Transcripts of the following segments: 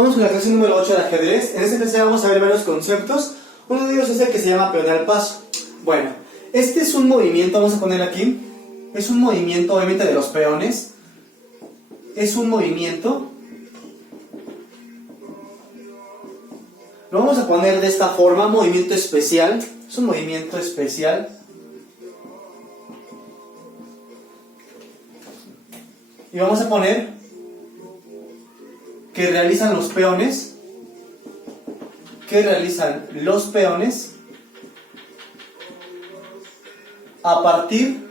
Vamos con la clase número 8 de ajedrez. En esta clase vamos a ver varios conceptos. Uno de ellos es el que se llama peón al paso. Bueno, este es un movimiento, vamos a poner aquí. Es un movimiento obviamente de los peones. Es un movimiento. Lo vamos a poner de esta forma, movimiento especial. Es un movimiento especial. Y vamos a poner que realizan los peones. A partir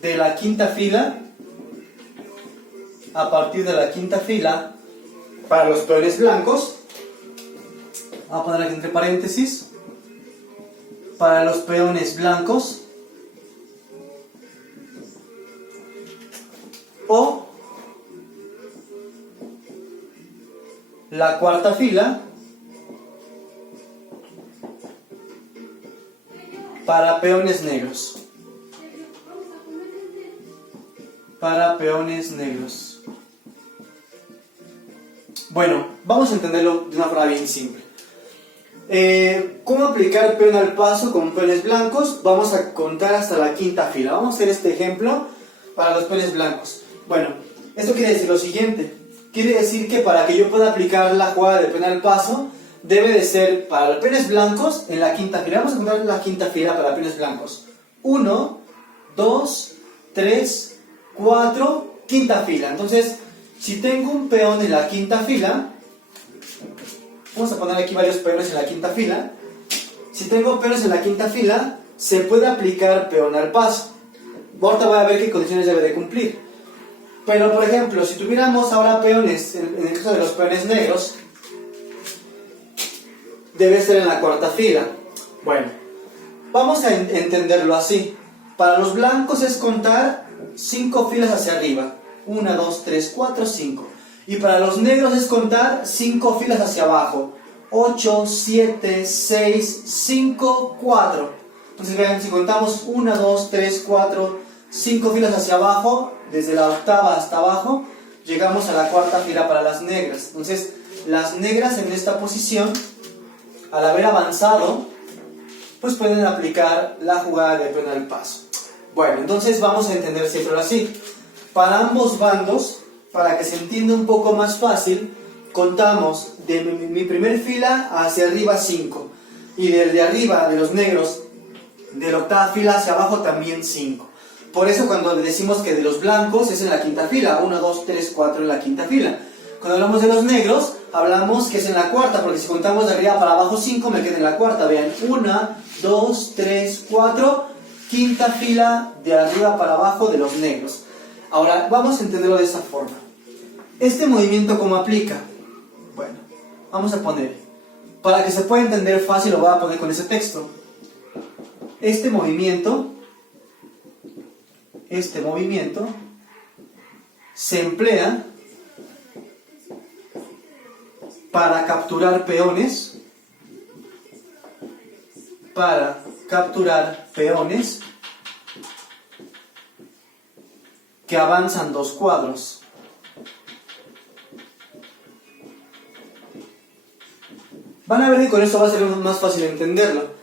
de la quinta fila. Para los peones blancos, vamos a poner aquí entre paréntesis, para los peones blancos, o la cuarta fila para peones negros. Bueno, vamos a entenderlo de una forma bien simple. ¿Cómo aplicar peón al paso con peones blancos? Vamos a contar hasta la quinta fila. Vamos a hacer este ejemplo para los peones blancos. Bueno, esto quiere decir lo siguiente. Quiere decir que para que yo pueda aplicar la jugada de peón al paso, debe de ser para los peones blancos en la quinta fila. Vamos a contar la quinta fila para peones blancos. 1, 2, 3, 4, quinta fila. Entonces, si tengo un peón en la quinta fila, vamos a poner aquí varios peones en la quinta fila. Si tengo peones en la quinta fila, se puede aplicar peón al paso. Ahorita voy a ver qué condiciones debe de cumplir. Pero, por ejemplo, si tuviéramos ahora peones, en el caso de los peones negros, debe ser en la cuarta fila. Bueno, vamos a entenderlo así. Para los blancos es contar 5 filas hacia arriba. 1, 2, 3, 4, 5. Y para los negros es contar 5 filas hacia abajo. 8, 7, 6, 5, 4. Entonces vean, si contamos 1, 2, 3, 4, 5 filas hacia abajo, desde la octava hasta abajo, llegamos a la cuarta fila para las negras. Entonces, las negras en esta posición, al haber avanzado, pues pueden aplicar la jugada de peón al paso. Bueno, entonces vamos a entender siempre así. Para ambos bandos, para que se entienda un poco más fácil, contamos de mi primer fila hacia arriba 5. Y desde arriba de los negros, de la octava fila hacia abajo también 5. Por eso cuando decimos que de los blancos es en la quinta fila, 1, 2, 3, 4 en la quinta fila. Cuando hablamos de los negros, hablamos que es en la cuarta, porque si contamos de arriba para abajo 5, me queda en la cuarta. Vean, 1, 2, 3, 4, quinta fila de arriba para abajo de los negros. Ahora, vamos a entenderlo de esta forma. ¿Este movimiento cómo aplica? Bueno, vamos a poner, para que se pueda entender fácil, lo voy a poner con ese texto. Este movimiento se emplea para capturar peones, que avanzan 2 cuadros. Van a ver que con esto va a ser más fácil entenderlo.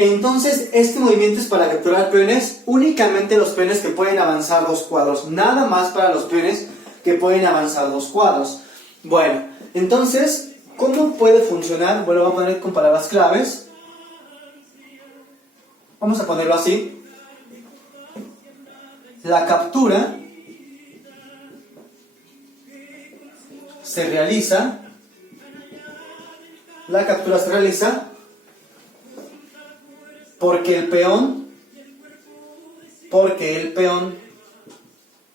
Entonces, este movimiento es para capturar peones, únicamente los peones que pueden avanzar 2 cuadros. Nada más para los peones que pueden avanzar 2 cuadros. Bueno, entonces, ¿cómo puede funcionar? Bueno, vamos a poner con palabras claves. Vamos a ponerlo así. La captura se realiza porque el peón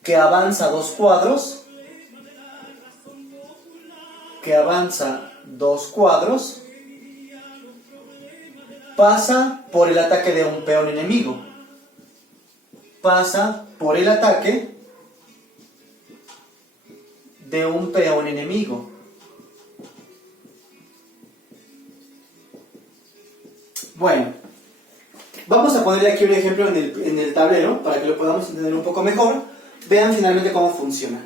que avanza 2 cuadros, pasa por el ataque de un peón enemigo. Bueno, vamos a poner aquí un ejemplo en el tablero para que lo podamos entender un poco mejor. vean finalmente cómo funciona.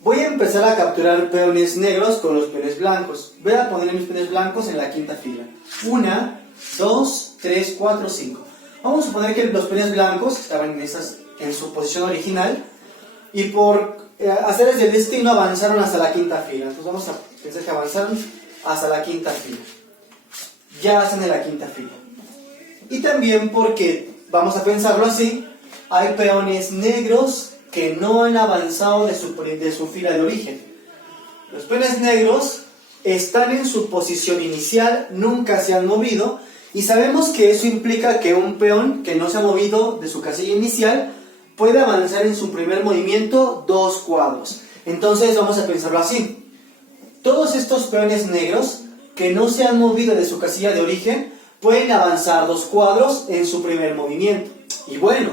Voy a empezar a capturar peones negros con los peones blancos. Voy a poner mis peones blancos en la quinta fila. 1, 2, 3, 4, 5. Vamos a suponer que los peones blancos estaban en su posición original y por hacerles el destino avanzaron hasta la quinta fila. Entonces vamos a pensar que avanzaron hasta la quinta fila. Ya están en la quinta fila. Y también porque, vamos a pensarlo así, hay peones negros que no han avanzado de su fila de origen. Los peones negros están en su posición inicial, nunca se han movido, y sabemos que eso implica que un peón que no se ha movido de su casilla inicial puede avanzar en su primer movimiento 2 cuadros. Entonces vamos a pensarlo así. Todos estos peones negros que no se han movido de su casilla de origen pueden avanzar 2 cuadros en su primer movimiento. Y bueno,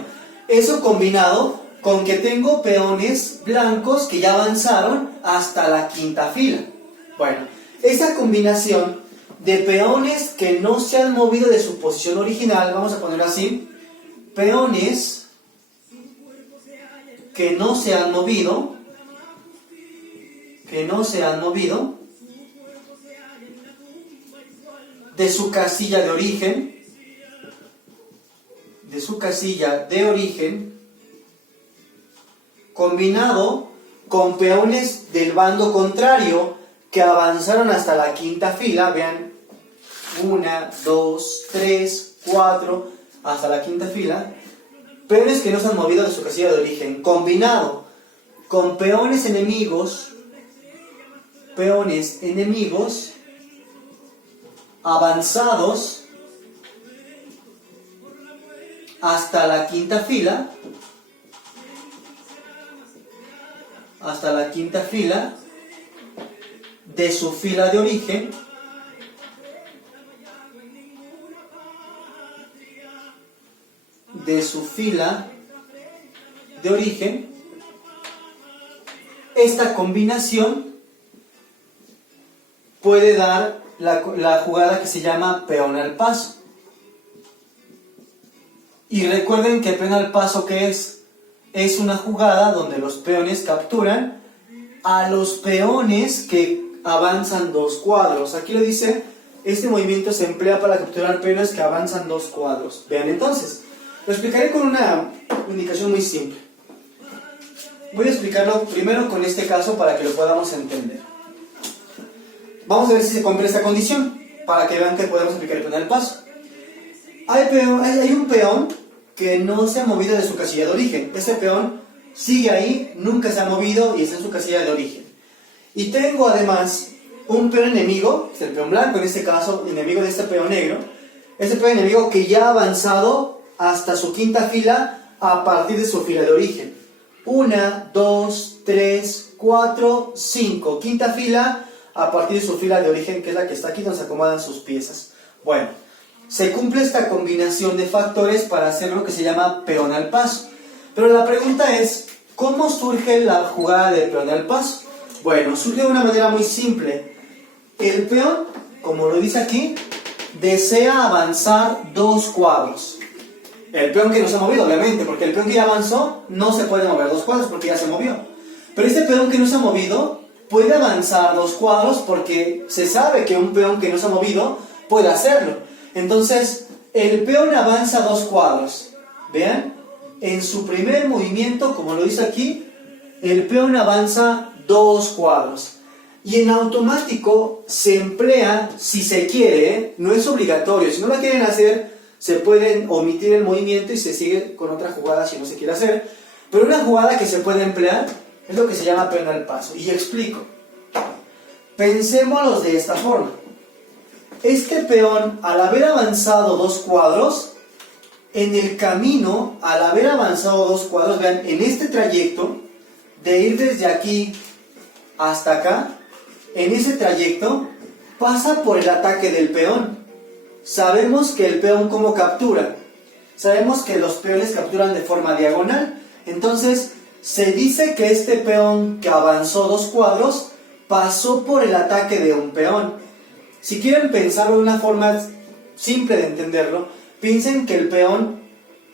eso combinado con que tengo peones blancos que ya avanzaron hasta la quinta fila. Bueno, esa combinación de peones que no se han movido de su posición original, vamos a ponerlo así, peones que no se han movido, de su casilla de origen, combinado con peones del bando contrario que avanzaron hasta la quinta fila, vean, 1, 2, 3, 4, hasta la quinta fila, peones que no se han movido de su casilla de origen, combinado con peones enemigos avanzados hasta la quinta fila, de su fila de origen, esta combinación puede dar la jugada que se llama peón al paso. Y recuerden que el peón al paso, ¿qué es? Es una jugada donde los peones capturan a los peones que avanzan 2 cuadros. Aquí lo dice, este movimiento se emplea para capturar peones que avanzan 2 cuadros. Vean entonces, lo explicaré con una indicación muy simple. Voy a explicarlo primero con este caso para que lo podamos entender. Vamos a ver si se cumple esta condición, para que vean que podemos aplicar el peón al paso. Hay un peón que no se ha movido de su casilla de origen. Ese peón sigue ahí, nunca se ha movido y está en su casilla de origen. Y tengo además un peón enemigo, es el peón blanco en este caso, enemigo de este peón negro. Este peón enemigo que ya ha avanzado hasta su quinta fila a partir de su fila de origen. 1, 2, 3, 4, 5. Quinta fila a partir de su fila de origen, que es la que está aquí donde se acomodan sus piezas. Bueno, se cumple esta combinación de factores para hacer lo que se llama peón al paso. Pero la pregunta es, ¿cómo surge la jugada de peón al paso? Bueno, surge de una manera muy simple. El peón, como lo dice aquí, desea avanzar 2 cuadros. El peón que no se ha movido, obviamente, porque el peón que ya avanzó no se puede mover 2 cuadros porque ya se movió. Pero este peón que no se ha movido puede avanzar 2 cuadros porque se sabe que un peón que no se ha movido puede hacerlo. Entonces, el peón avanza 2 cuadros. Vean, en su primer movimiento, como lo dice aquí, el peón avanza 2 cuadros. Y en automático se emplea, si se quiere, no es obligatorio. Si no lo quieren hacer, se pueden omitir el movimiento y se sigue con otra jugada si no se quiere hacer. Pero una jugada que se puede emplear es lo que se llama peón al paso. Y explico. Pensémoslo de esta forma. Este peón, al haber avanzado 2 cuadros, en el camino, al haber avanzado 2 cuadros, vean, en este trayecto, de ir desde aquí hasta acá, en ese trayecto, pasa por el ataque del peón. Sabemos que el peón ¿cómo captura? Sabemos que los peones capturan de forma diagonal. Entonces, se dice que este peón que avanzó 2 cuadros, pasó por el ataque de un peón. Si quieren pensarlo de una forma simple de entenderlo, piensen que el peón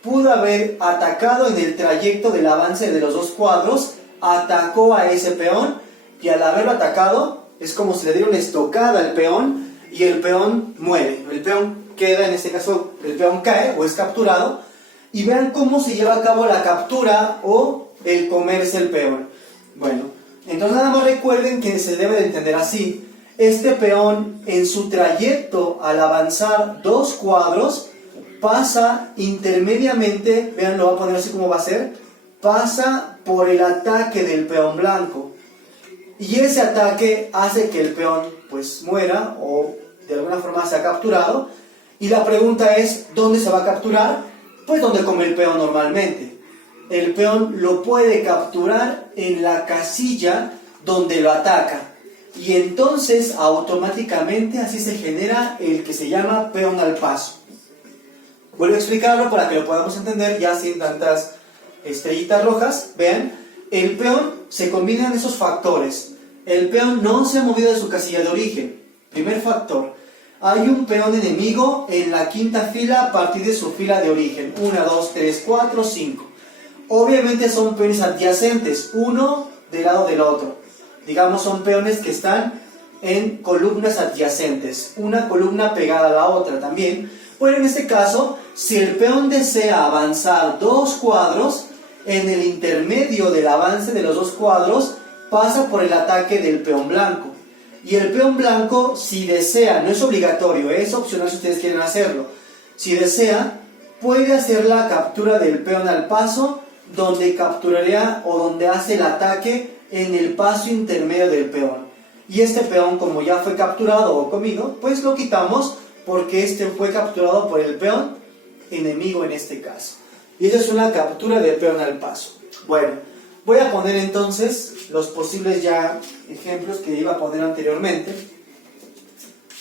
pudo haber atacado en el trayecto del avance de los dos cuadros, atacó a ese peón, y al haberlo atacado, es como si le diera una estocada al peón, y el peón muere. El peón queda, en este caso, el peón cae o es capturado, y vean cómo se lleva a cabo la captura o el comerse el peón. Bueno, entonces nada más recuerden que se debe de entender así. Este peón en su trayecto al avanzar dos cuadros pasa intermediamente, vean, lo voy a poner así como va a ser, pasa por el ataque del peón blanco. Y ese ataque hace que el peón pues muera o de alguna forma sea capturado. Y la pregunta es, ¿dónde se va a capturar? Pues donde come el peón normalmente. El peón lo puede capturar en la casilla donde lo ataca. Y entonces automáticamente así se genera el que se llama peón al paso. Vuelvo a explicarlo para que lo podamos entender ya sin tantas estrellitas rojas. Vean, el peón se combinan esos factores. El peón no se ha movido de su casilla de origen. Primer factor. Hay un peón enemigo en la quinta fila a partir de su fila de origen. 1, 2, 3, 4, 5. Obviamente son peones adyacentes, uno del lado del otro. Digamos, son peones que están en columnas adyacentes, una columna pegada a la otra también. Bueno, en este caso, si el peón desea avanzar dos cuadros, en el intermedio del avance de los dos cuadros, pasa por el ataque del peón blanco. Y el peón blanco, si desea, no es obligatorio, es opcional si ustedes quieren hacerlo. Si desea, puede hacer la captura del peón al paso, donde capturaría o donde hace el ataque en el paso intermedio del peón. Y este peón, como ya fue capturado o comido, pues lo quitamos porque este fue capturado por el peón enemigo en este caso. Y esa es una captura del peón al paso. Bueno, voy a poner entonces los posibles ya ejemplos que iba a poner anteriormente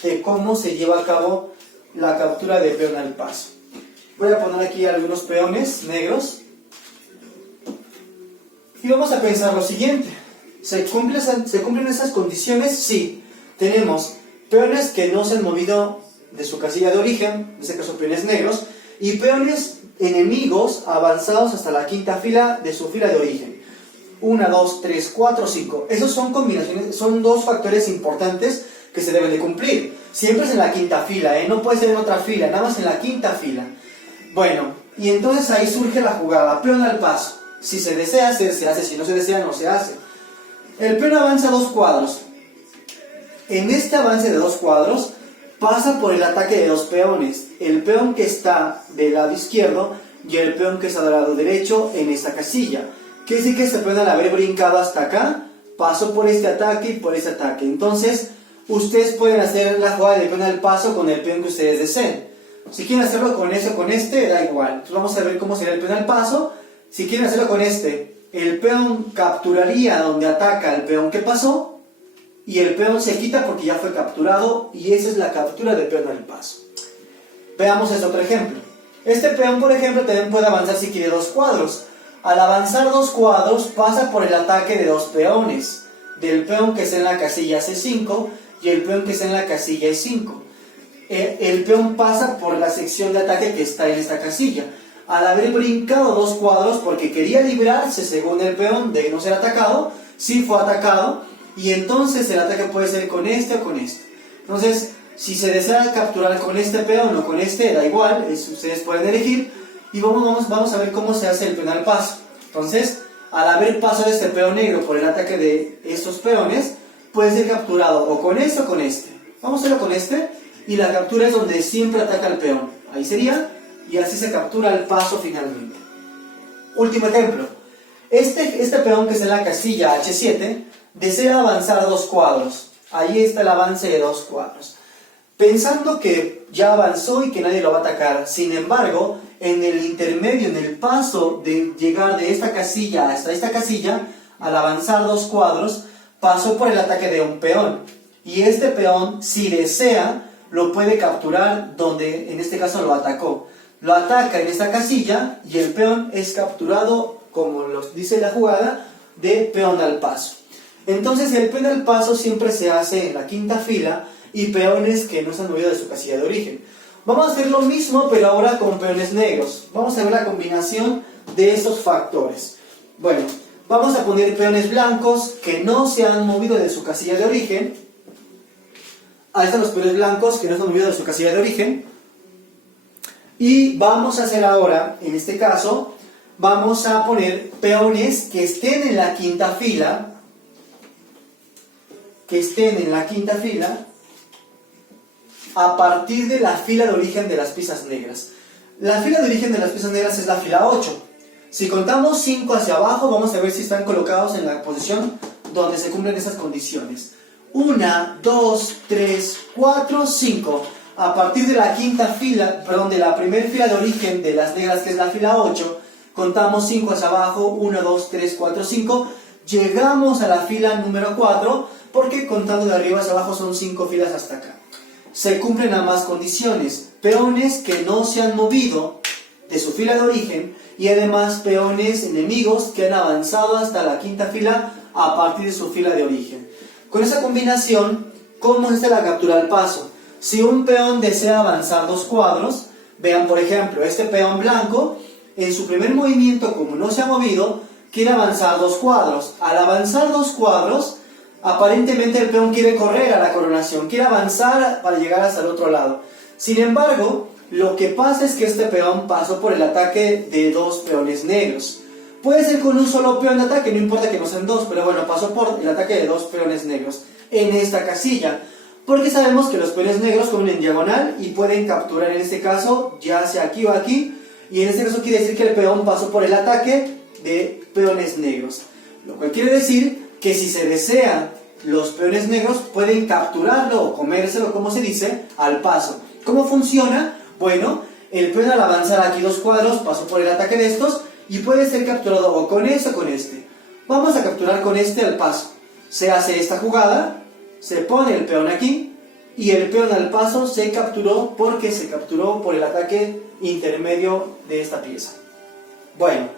de cómo se lleva a cabo la captura de peón al paso. Voy a poner aquí algunos peones negros. Y vamos a pensar lo siguiente. ¿Se cumplen esas condiciones? Sí. Tenemos peones que no se han movido de su casilla de origen, en este caso peones negros, y peones enemigos avanzados hasta la quinta fila de su fila de origen. 1, 2, 3, 4, 5. Esos son combinaciones, son dos factores importantes que se deben de cumplir. Siempre es en la quinta fila, no puede ser en otra fila, nada más en la quinta fila. Bueno, y entonces ahí surge la jugada, peón al paso. Si se desea hacer, se hace. Si no se desea, no se hace. El peón avanza dos cuadros. En este avance de dos cuadros, pasa por el ataque de dos peones. El peón que está del lado izquierdo y el peón que está del lado derecho en esta casilla. Quiere decir que este peón, al haber brincado hasta acá, pasó por este ataque y por este ataque. Entonces, ustedes pueden hacer la jugada del peón al paso con el peón que ustedes deseen. Si quieren hacerlo con ese o con este, da igual. Entonces vamos a ver cómo sería el peón al paso. Si quieren hacerlo con este, el peón capturaría donde ataca el peón que pasó y el peón se quita porque ya fue capturado y esa es la captura del peón al paso. Veamos este otro ejemplo. Este peón, por ejemplo, también puede avanzar si quiere dos cuadros. Al avanzar dos cuadros pasa por el ataque de dos peones, del peón que está en la casilla C5 y el peón que está en la casilla E5. El peón pasa por la sección de ataque que está en esta casilla. Al haber brincado dos cuadros porque quería librarse según el peón de no ser atacado, sí fue atacado y entonces el ataque puede ser con este o con este. Entonces, si se desea capturar con este peón o con este, da igual, ustedes pueden elegir y vamos a ver cómo se hace el peón al paso. Entonces, al haber pasado este peón negro por el ataque de estos peones, puede ser capturado o con este o con este. Vamos a hacerlo con este y la captura es donde siempre ataca el peón. Ahí sería. Y así se captura el paso finalmente. Último ejemplo. Este peón que está en la casilla H7 desea avanzar dos cuadros. Ahí está el avance de dos cuadros. Pensando que ya avanzó y que nadie lo va a atacar. Sin embargo, en el intermedio, en el paso de llegar de esta casilla hasta esta casilla, al avanzar dos cuadros, pasó por el ataque de un peón. Y este peón, si desea, lo puede capturar donde en este caso lo atacó. Lo ataca en esta casilla y el peón es capturado, como dice la jugada, de peón al paso. Entonces el peón al paso siempre se hace en la quinta fila y peones que no se han movido de su casilla de origen. Vamos a hacer lo mismo, pero ahora con peones negros. Vamos a ver la combinación de estos factores. Bueno, vamos a poner peones blancos que no se han movido de su casilla de origen. Ahí están los peones blancos que no se han movido de su casilla de origen. Y vamos a hacer ahora, en este caso, vamos a poner peones que estén en la quinta fila. Que estén en la quinta fila a partir de la fila de origen de las piezas negras. La fila de origen de las piezas negras es la fila 8. Si contamos 5 hacia abajo, vamos a ver si están colocados en la posición donde se cumplen esas condiciones. 1, 2, 3, 4, 5. A partir de la quinta fila, perdón, de la primera fila de origen de las negras, que es la fila 8, contamos 5 hacia abajo, 1, 2, 3, 4, 5. Llegamos a la fila número 4, porque contando de arriba hacia abajo son 5 filas hasta acá. Se cumplen ambas condiciones. Peones que no se han movido de su fila de origen y además peones enemigos que han avanzado hasta la quinta fila a partir de su fila de origen. Con esa combinación, ¿cómo se hace la captura al paso? Si un peón desea avanzar 2 cuadros, vean por ejemplo, este peón blanco, en su primer movimiento, como no se ha movido, quiere avanzar 2 cuadros. Al avanzar 2 cuadros, aparentemente el peón quiere correr a la coronación, quiere avanzar para llegar hasta el otro lado. Sin embargo, lo que pasa es que este peón pasó por el ataque de 2 peones negros. Puede ser con un solo peón de ataque, no importa que no sean 2, pero bueno, pasó por el ataque de 2 peones negros en esta casilla. Porque sabemos que los peones negros comen en diagonal y pueden capturar en este caso, ya sea aquí o aquí. Y en este caso quiere decir que el peón pasó por el ataque de peones negros. Lo cual quiere decir que si se desea, los peones negros pueden capturarlo o comérselo, como se dice, al paso. ¿Cómo funciona? Bueno, el peón al avanzar aquí 2 cuadros pasó por el ataque de estos y puede ser capturado o con este o con este. Vamos a capturar con este al paso. Se hace esta jugada, se pone el peón aquí y el peón al paso se capturó porque se capturó por el ataque intermedio de esta pieza. Bueno,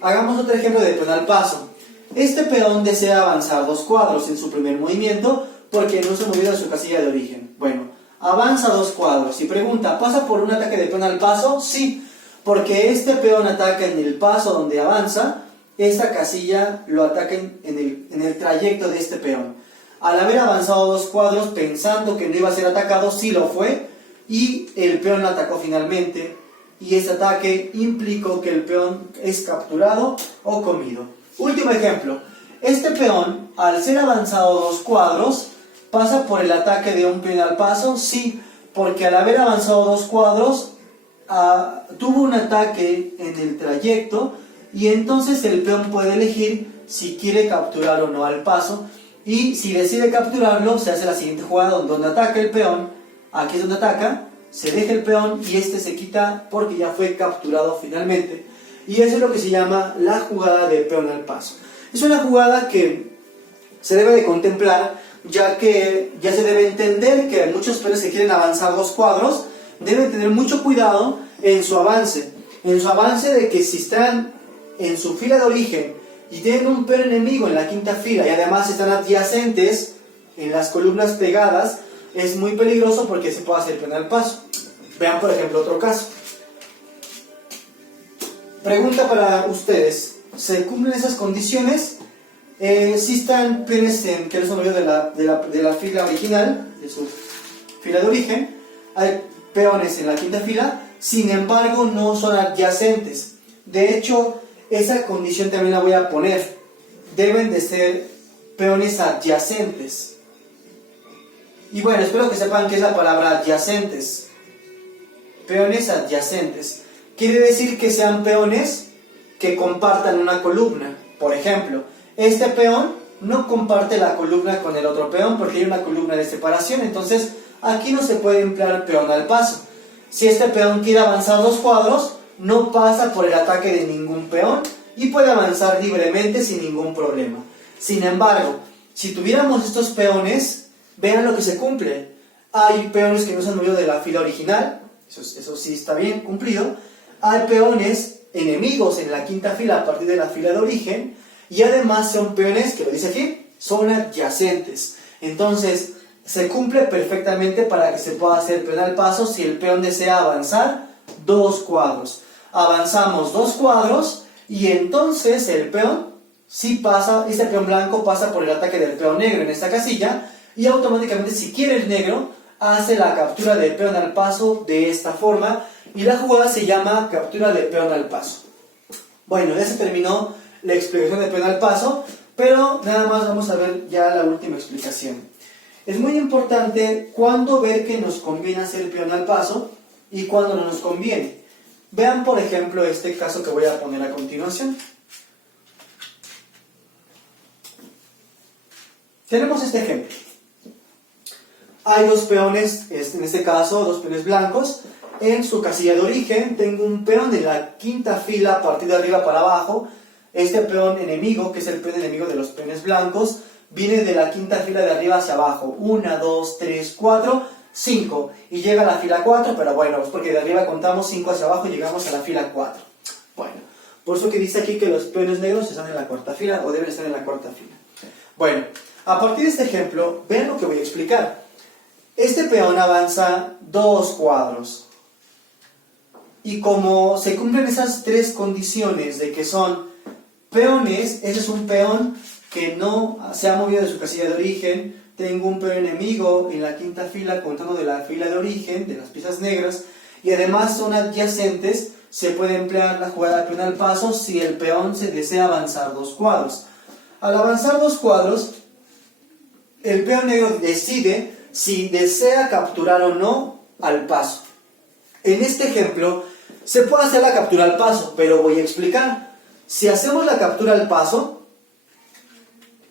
hagamos otro ejemplo de peón al paso. Este peón desea avanzar 2 cuadros en su primer movimiento porque no se ha movido a su casilla de origen. Bueno, avanza 2 cuadros y pregunta, ¿pasa por un ataque de peón al paso? Sí, porque este peón ataca en el paso donde avanza, esta casilla lo ataca en el trayecto de este peón. Al haber avanzado 2 cuadros pensando que no iba a ser atacado, sí lo fue, y el peón lo atacó finalmente, y este ataque implicó que el peón es capturado o comido. Último ejemplo, este peón, al ser avanzado 2 cuadros, ¿pasa por el ataque de un peón al paso? Sí, porque al haber avanzado 2 cuadros, tuvo un ataque en el trayecto, y entonces el peón puede elegir si quiere capturar o no al paso, y si decide capturarlo, se hace la siguiente jugada donde ataca el peón, aquí es donde ataca, se deja el peón y este se quita porque ya fue capturado finalmente. Y eso es lo que se llama la jugada de peón al paso. Es una jugada que se debe de contemplar, ya que ya se debe entender que muchos peones que quieren avanzar 2 cuadros deben tener mucho cuidado en su avance. En su avance de que si están en su fila de origen y tienen un peón enemigo en la quinta fila y además están adyacentes en las columnas pegadas, es muy peligroso porque se puede hacer peón al paso. Vean por ejemplo otro caso. Pregunta para ustedes, ¿se cumplen esas condiciones? Si están peones que no son de la fila original, de su fila de origen, hay peones en la quinta fila, sin embargo no son adyacentes. De hecho, esa condición también la voy a poner. Deben de ser peones adyacentes. Y bueno, espero que sepan qué es la palabra adyacentes. Peones adyacentes. Quiere decir que sean peones que compartan una columna. Por ejemplo, este peón no comparte la columna con el otro peón porque hay una columna de separación. Entonces, aquí no se puede emplear peón al paso. Si este peón quiere avanzar 2 cuadros, no pasa por el ataque de ningún peón y puede avanzar libremente sin ningún problema. Sin embargo, si tuviéramos estos peones, vean lo que se cumple. Hay peones que no se han movido de la fila original, eso sí está bien cumplido. Hay peones enemigos en la quinta fila a partir de la fila de origen y además son peones, que lo dice aquí, son adyacentes. Entonces, se cumple perfectamente para que se pueda hacer peón al paso si el peón desea avanzar 2 cuadros. Avanzamos 2 cuadros y entonces el peón sí pasa, este peón blanco pasa por el ataque del peón negro en esta casilla y automáticamente si quiere el negro hace la captura del peón al paso de esta forma y la jugada se llama captura de peón al paso. Bueno, ya se terminó la explicación de peón al paso, pero nada más vamos a ver ya la última explicación. Es muy importante cuándo ver que nos conviene hacer peón al paso y cuándo no nos conviene. Vean por ejemplo este caso que voy a poner a continuación. Tenemos este ejemplo. Hay dos peones, en este caso dos peones blancos. En su casilla de origen tengo un peón en la quinta fila a partir de arriba para abajo. Este peón enemigo, que es el peón enemigo de los peones blancos, viene de la quinta fila de arriba hacia abajo. 1, 2, 3, 4, 5. Y llega a la fila 4, pero bueno, es porque de arriba contamos 5 hacia abajo y llegamos a la fila 4. Bueno, por eso que dice aquí que los peones negros están en la cuarta fila o deben estar en la cuarta fila. Bueno, a partir de este ejemplo, vean lo que voy a explicar. Este peón avanza 2 cuadros. Y como se cumplen esas 3 condiciones de que son peones, ese es un peón que no se ha movido de su casilla de origen. Tengo un peón enemigo en la quinta fila contando de la fila de origen, de las piezas negras, y además son adyacentes, se puede emplear la jugada de peón al paso si el peón se desea avanzar 2 cuadros. Al avanzar 2 cuadros, el peón negro decide si desea capturar o no al paso. En este ejemplo, se puede hacer la captura al paso, pero voy a explicar. Si hacemos la captura al paso,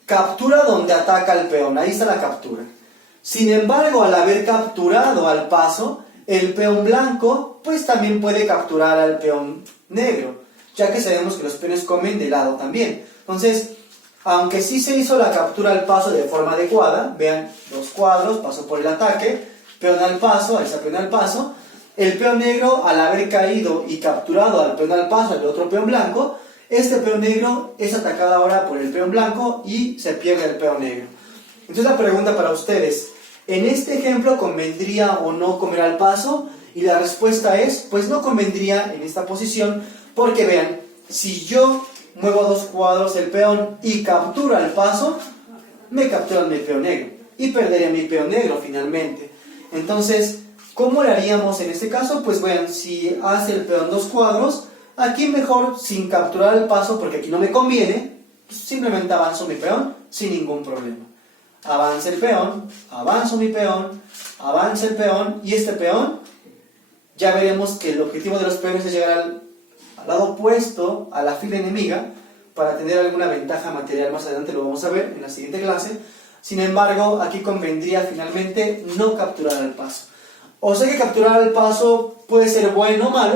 captura donde ataca el peón, ahí está la captura. Sin embargo, al haber capturado al paso, el peón blanco, pues también puede capturar al peón negro, ya que sabemos que los peones comen de lado también. Entonces, aunque sí se hizo la captura al paso de forma adecuada, vean, 2 cuadros, paso por el ataque, peón al paso, ahí está peón al paso, el peón negro, al haber caído y capturado al peón al paso, al otro peón blanco, este peón negro es atacado ahora por el peón blanco y se pierde el peón negro. Entonces la pregunta para ustedes, ¿en este ejemplo convendría o no comer al paso? Y la respuesta es, pues no convendría en esta posición, porque vean, si yo muevo 2 cuadros el peón y capturo al paso, me capturan mi peón negro y perdería mi peón negro finalmente. Entonces, ¿cómo lo haríamos en este caso? Pues vean, si hace el peón 2 cuadros, aquí mejor sin capturar el paso, porque aquí no me conviene, pues simplemente avanzo mi peón sin ningún problema. Avanza el peón, avanzo mi peón, avanza el peón, y este peón, ya veremos que el objetivo de los peones es llegar al lado opuesto a la fila enemiga para tener alguna ventaja material. Más adelante lo vamos a ver en la siguiente clase. Sin embargo, aquí convendría finalmente no capturar al paso. O sea que capturar al paso puede ser bueno o malo,